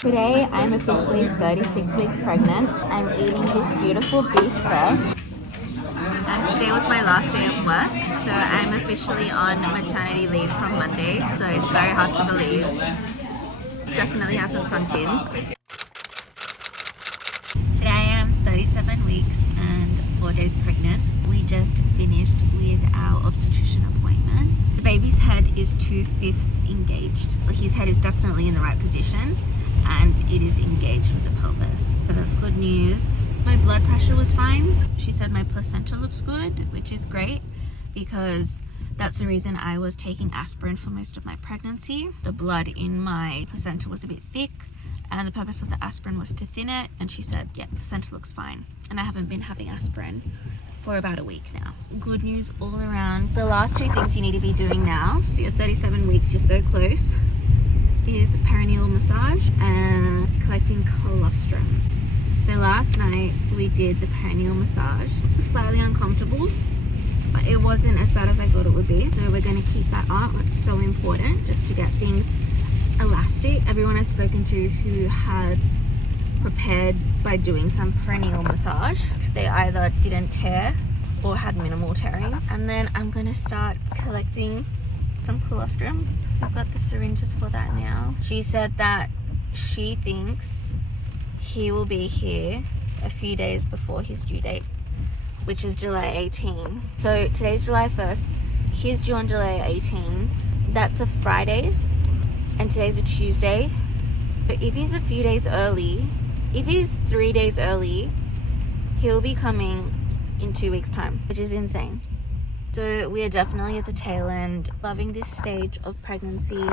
Today I'm officially 36 weeks pregnant. I'm eating this beautiful beef fresh. And today was my last day of work, so I'm officially on maternity leave from Monday, so it's very hard to believe. Definitely hasn't sunk in. Today I am 37 weeks and 4 days pregnant. We just finished with our obstetrician appointment. The baby's head is 2/5 engaged. His head is definitely in the right position and it is engaged with the pelvis. So that's good news. My blood pressure was fine. She said my placenta looks good, which is great because that's the reason I was taking aspirin for most of my pregnancy. The blood in my placenta was a bit thick and the purpose of the aspirin was to thin it, and she said, yeah, placenta looks fine. And I haven't been having aspirin for about a week now. Good news all around. The last two things you need to be doing now, so you're 37 weeks, you're so close, is perineal massage and collecting colostrum. So last night we did the perineal massage. It was slightly uncomfortable, but it wasn't as bad as I thought it would be. So we're going to keep that up. It's so important just to get things elastic. Everyone I've spoken to who had prepared by doing some perineal massage, they either didn't tear or had minimal tearing. And then I'm going to start collecting some colostrum. I've got the syringes for that now. She said that she thinks he will be here a few days before his due date, which is July 18. So today's July 1st. He's due on July 18. That's a Friday. And today's a Tuesday. But if he's a few days early, if he's 3 days early, he'll be coming in 2 weeks' time, which is insane. So we are definitely at the tail end. Loving this stage of pregnancy.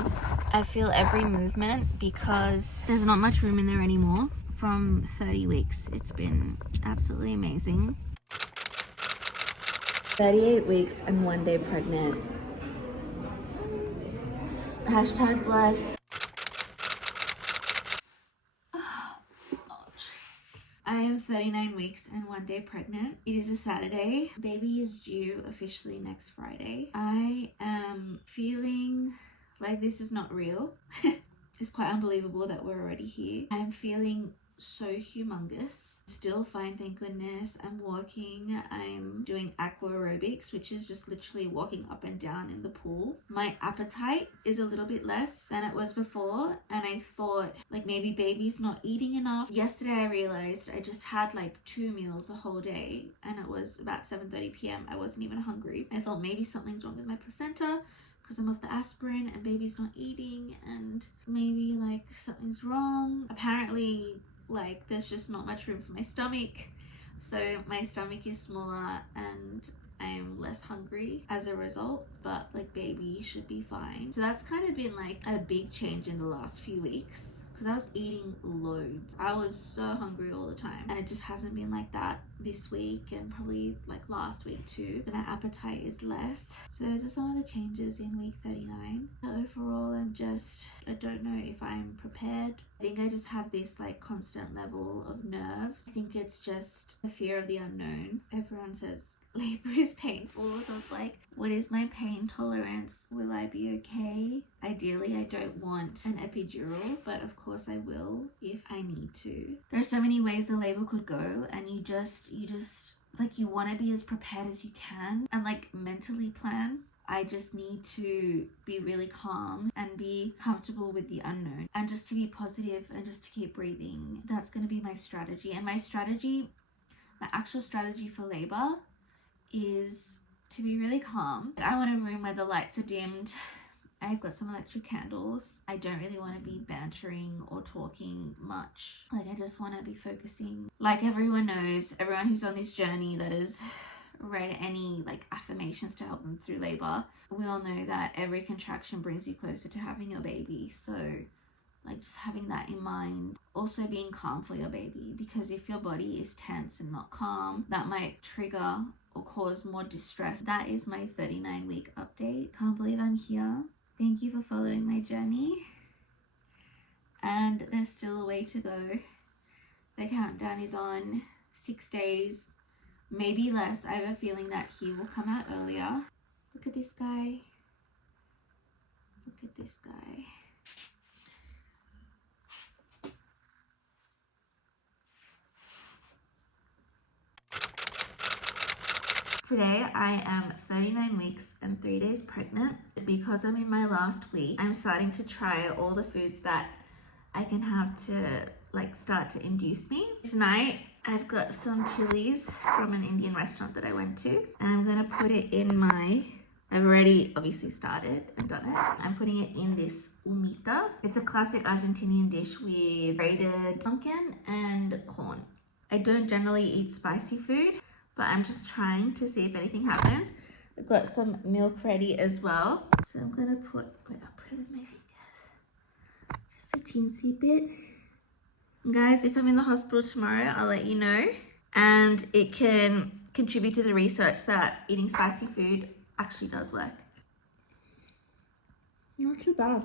I feel every movement because there's not much room in there anymore. From 30 weeks, it's been absolutely amazing. 38 weeks and 1 day pregnant. Hashtag blessed. I am 39 weeks and 1 day pregnant. It is a Saturday. Baby is due officially next Friday. I am feeling like this is not real. It's quite unbelievable that we're already here. I'm feeling so humongous. Still fine, thank goodness. I'm walking. I'm doing aqua aerobics, which is just literally walking up and down in the pool. My appetite is a little bit less than it was before, and I thought like maybe baby's not eating enough. Yesterday I realized I just had like 2 meals the whole day and it was about 7:30 p.m. I wasn't even hungry. I thought maybe something's wrong with my placenta because I'm off the aspirin and baby's not eating, and maybe like something's wrong. Apparently like there's just not much room for my stomach, so my stomach is smaller and I'm less hungry as a result, but like baby should be fine. So that's kind of been like a big change in the last few weeks because I was eating loads. I was so hungry all the time, and it just hasn't been like that this week and probably like last week too. So my appetite is less. So those are some of the changes in week 39. But overall I don't know if I'm prepared. I think I just have this like constant level of nerves. I think it's just the fear of the unknown. Everyone says labor is painful, so it's like, what is my pain tolerance? Will I be okay? Ideally I don't want an epidural, but of course I will if I need to. There's so many ways the labor could go, and you just like, you want to be as prepared as you can and like mentally plan. I just need to be really calm and be comfortable with the unknown, and just to be positive and just to keep breathing. That's going to be my strategy. And my actual strategy for labor is to be really calm. I want a room where the lights are dimmed. I've got some electric candles. I don't really want to be bantering or talking much. Like, I just want to be focusing. Like everyone knows, everyone who's on this journey that has read any like affirmations to help them through labor, we all know that every contraction brings you closer to having your baby. So like just having that in mind. Also being calm for your baby, because if your body is tense and not calm, that might trigger or cause more distress. That is my 39 week update. Can't believe I'm here. Thank you for following my journey. And there's still a way to go. The countdown is on 6 days, maybe less. I have a feeling that he will come out earlier. Look at this guy. Look at this guy. Today I am 39 weeks and 3 days pregnant. Because I'm in my last week, I'm starting to try all the foods that I can have to start to induce me. Tonight I've got some chilies from an Indian restaurant that I went to, and I'm gonna put it in I've already obviously started and done it. I'm putting it in this humita. It's a classic Argentinian dish with grated pumpkin and corn. I don't generally eat spicy food, but I'm just trying to see if anything happens. I've got some milk ready as well. So I'm gonna I'll put it with my fingers. Just a teensy bit. Guys, if I'm in the hospital tomorrow, I'll let you know. And it can contribute to the research that eating spicy food actually does work. Not too bad.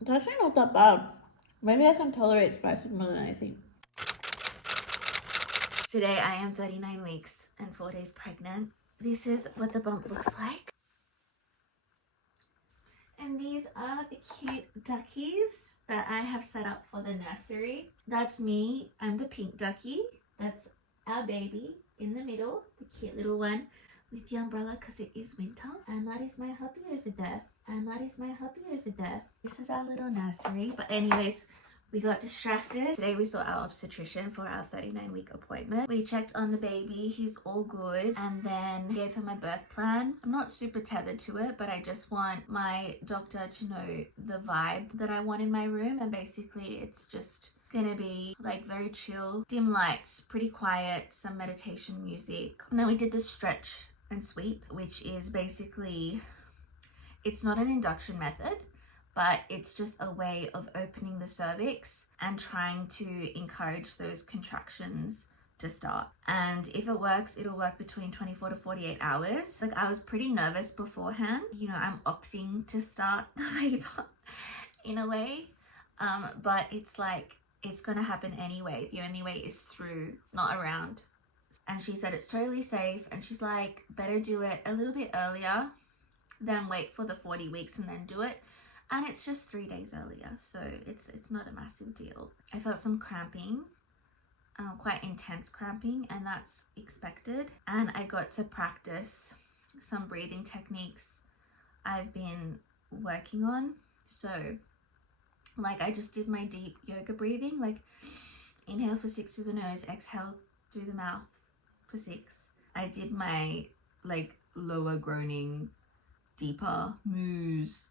It's actually not that bad. Maybe I can tolerate spicy more than I think. Today I am 39 weeks and 4 days pregnant. This is what the bump looks like. And these are the cute duckies that I have set up for the nursery. That's me, I'm the pink ducky. That's our baby in the middle, the cute little one with the umbrella because it is winter. And that is my hubby over there. And that is my hubby over there. This is our little nursery. But anyways, we got distracted. Today we saw our obstetrician for our 39-week appointment. We checked on the baby, he's all good, and then gave her my birth plan. I'm not super tethered to it, but I just want my doctor to know the vibe that I want in my room, and basically it's just gonna be very chill, dim lights, pretty quiet, some meditation music. And then we did the stretch and sweep, which is basically, it's not an induction method, but it's just a way of opening the cervix and trying to encourage those contractions to start. And if it works, it'll work between 24 to 48 hours. I was pretty nervous beforehand. I'm opting to start the labor in a way, but it's gonna happen anyway. The only way is through, not around. And she said it's totally safe, and she's like, better do it a little bit earlier than wait for the 40 weeks and then do it. And it's just 3 days earlier, so it's not a massive deal. I felt some cramping, quite intense cramping, and that's expected. And I got to practice some breathing techniques I've been working on. So I just did my deep yoga breathing, inhale for 6 through the nose, exhale through the mouth for 6. I did my lower groaning, deeper moos,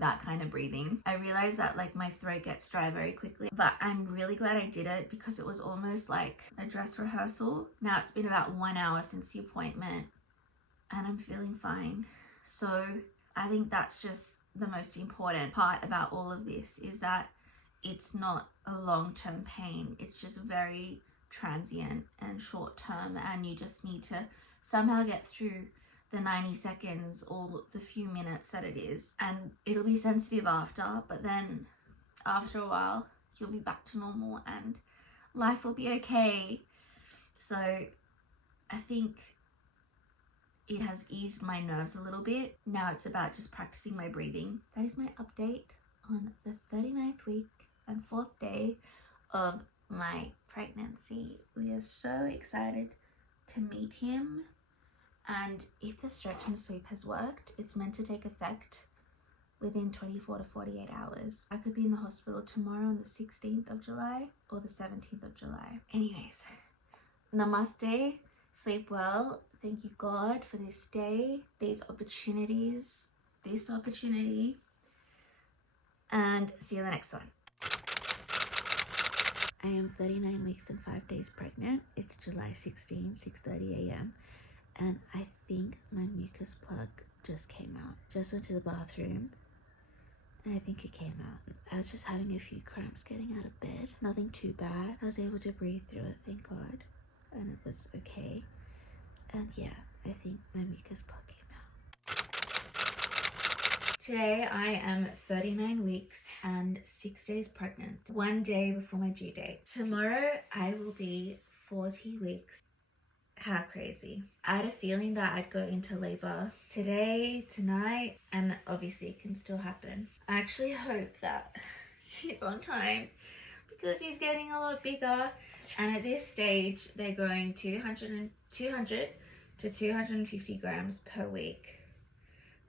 that kind of breathing. I realized that my throat gets dry very quickly, but I'm really glad I did it because it was almost like a dress rehearsal. Now it's been about 1 hour since the appointment and I'm feeling fine. So I think that's just the most important part about all of this, is that it's not a long-term pain. It's just very transient and short-term, and you just need to somehow get through the 90 seconds or the few minutes that it is, and it'll be sensitive after, but then after a while you'll be back to normal and life will be okay. So I think it has eased my nerves a little bit. Now it's about just practicing my breathing. That is my update on the 39th week and 4th day of my pregnancy. We are so excited to meet him. And if the stretch and sweep has worked, it's meant to take effect within 24 to 48 hours. I could be in the hospital tomorrow on the 16th of July or the 17th of July. Anyways, namaste, sleep well. Thank you, God, for this day, these opportunities, this opportunity, and see you in the next one. I am 39 weeks and 5 days pregnant. It's July 16, 6:30 a.m. And I think my mucus plug just came out. Just went to the bathroom and I think it came out. I was just having a few cramps getting out of bed. Nothing too bad. I was able to breathe through it, thank God. And it was okay. And yeah, I think my mucus plug came out. Today I am 39 weeks and 6 days pregnant. 1 day before my due date. Tomorrow I will be 40 weeks. How crazy. I had a feeling that I'd go into labor today, tonight, and obviously it can still happen. I actually hope that he's on time because he's getting a lot bigger, and at this stage they're growing 200 to 250 grams per week.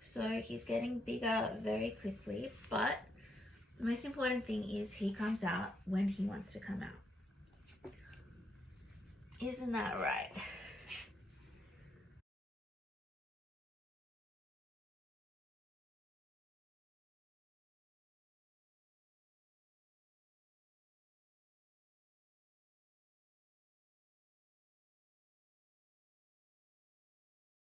So he's getting bigger very quickly, but the most important thing is he comes out when he wants to come out. Isn't that right?